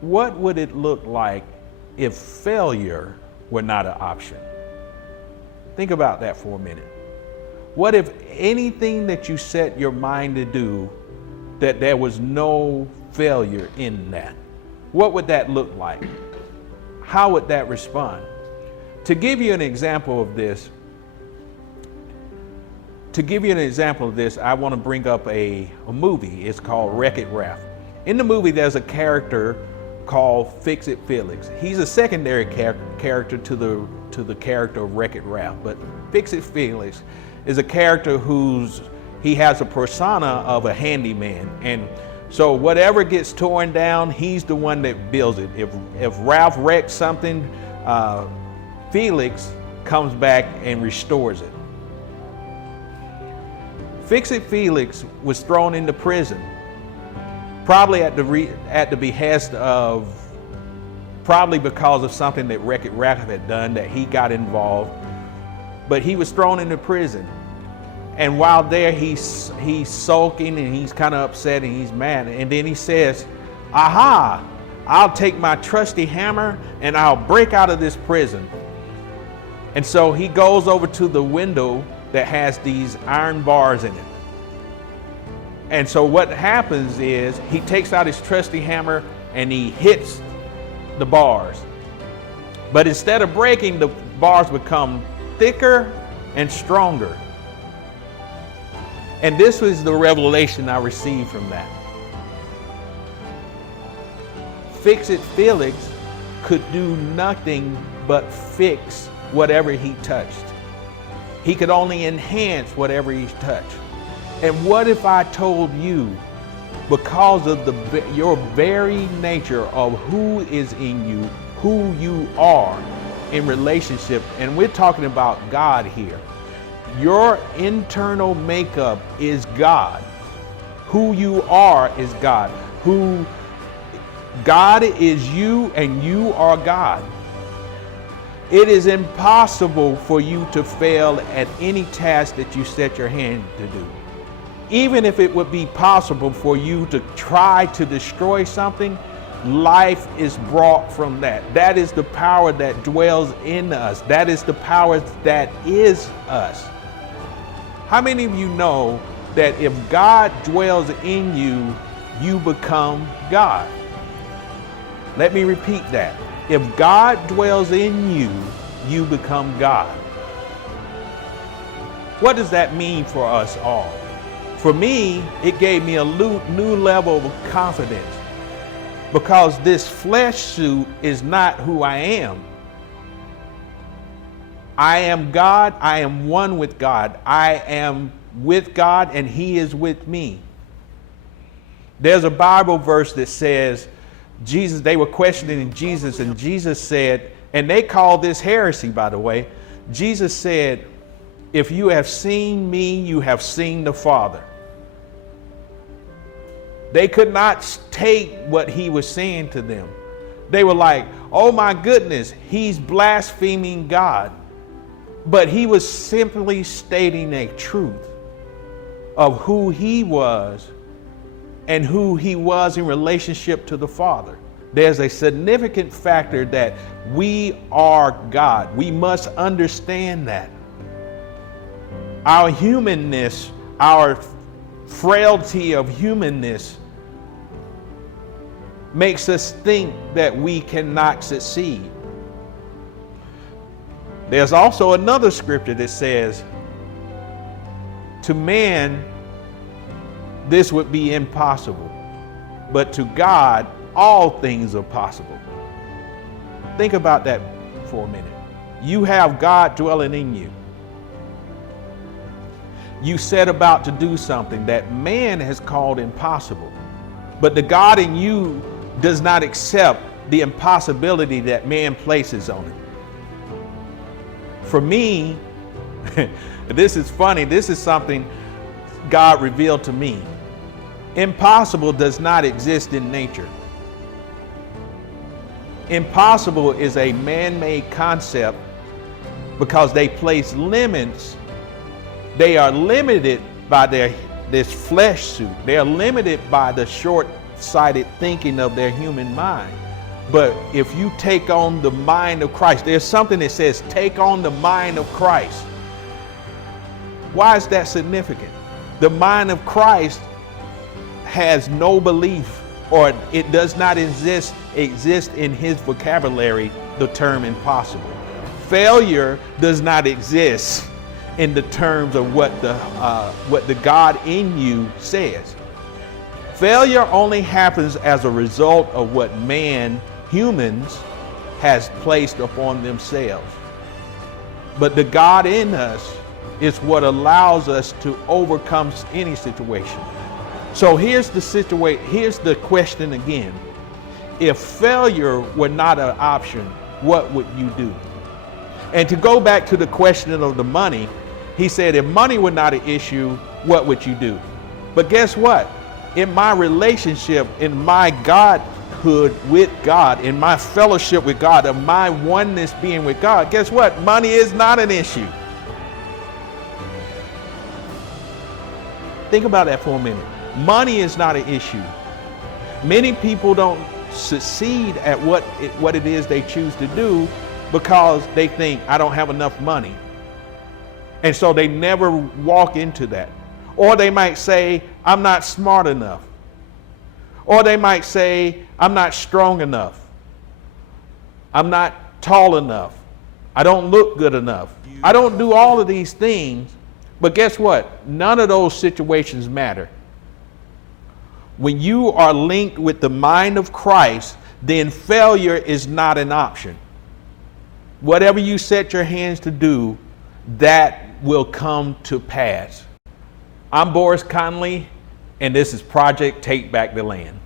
what would it look like if failure were not an option? Think about that for a minute. What if anything that you set your mind to do, that there was no failure in that? What would that look like? How would that respond? To give you an example of this, I want to bring up a movie. It's called Wreck-It Ralph. In the movie, there's a character called Fix-It Felix. He's a secondary character to the character of Wreck-It Ralph. But Fix-It Felix is a character he has a persona of a handyman. And so whatever gets torn down, he's the one that builds it. If Ralph wrecks something, Felix comes back and restores it. Fix-It Felix was thrown into prison, probably at the behest of, probably because of something that Wreck-It Ralph had done, that he got involved. But he was thrown into prison. And while there, he's sulking and he's kind of upset and he's mad. And then he says, aha, I'll take my trusty hammer and I'll break out of this prison. And so he goes over to the window that has these iron bars in it. And so what happens is he takes out his trusty hammer and he hits the bars. But instead of breaking, the bars become thicker and stronger. And this was the revelation I received from that. Fix-It Felix could do nothing but fix whatever he touched. He could only enhance whatever he touched. And what if I told you, because of your very nature of who is in you, who you are in relationship, and we're talking about God here. Your internal makeup is God. Who you are is God. God is you and you are God. It is impossible for you to fail at any task that you set your hand to do. Even if it would be possible for you to try to destroy something, life is brought from that. That is the power that dwells in us. That is the power that is us. How many of you know that if God dwells in you, you become God? Let me repeat that. If God dwells in you, you become God. What does that mean for us all? For me, it gave me a new level of confidence, because this flesh suit is not who I am. I am God. I am one with God. I am with God and He is with me. There's a Bible verse that says, they were questioning Jesus, and Jesus said, and they call this heresy, by the way. Jesus said, if you have seen me, you have seen the Father. They could not take what he was saying to them. They were like, oh my goodness, he's blaspheming God. But he was simply stating a truth of who he was and who he was in relationship to the Father. There's a significant factor that we are God. We must understand that. Our humanness, our frailty of humanness makes us think that we cannot succeed. There's also another scripture that says, to man, this would be impossible, but to God, all things are possible. Think about that for a minute. You have God dwelling in you. You set about to do something that man has called impossible, but the God in you does not accept the impossibility that man places on it. For me, this is funny. This is something God revealed to me. Impossible does not exist in nature. Impossible is a man-made concept because they place limits. They are limited by this flesh suit. They are limited by the short-sighted thinking of their human mind. But if you take on the mind of Christ, there's something that says take on the mind of Christ. Why is that significant? The mind of Christ has no belief, or it does not exist in his vocabulary, the term impossible. Failure does not exist in the terms of what the God in you says. Failure only happens as a result of what humans, has placed upon themselves. But the God in us is what allows us to overcome any situation. So here's the question again. If failure were not an option, what would you do? And to go back to the question of the money, he said, if money were not an issue, what would you do? But guess what? In my relationship, in my Godhood with God, in my fellowship with God, of my oneness being with God, guess what? Money is not an issue. Think about that for a minute. Money is not an issue. Many people don't succeed at what it is they choose to do because they think, I don't have enough money. And so they never walk into that. Or they might say, I'm not smart enough. Or they might say, I'm not strong enough. I'm not tall enough. I don't look good enough. I don't do all of these things. But guess what? None of those situations matter. When you are linked with the mind of Christ, then failure is not an option. Whatever you set your hands to do, that will come to pass. I'm Boris Connally, and this is Project Take Back the Land.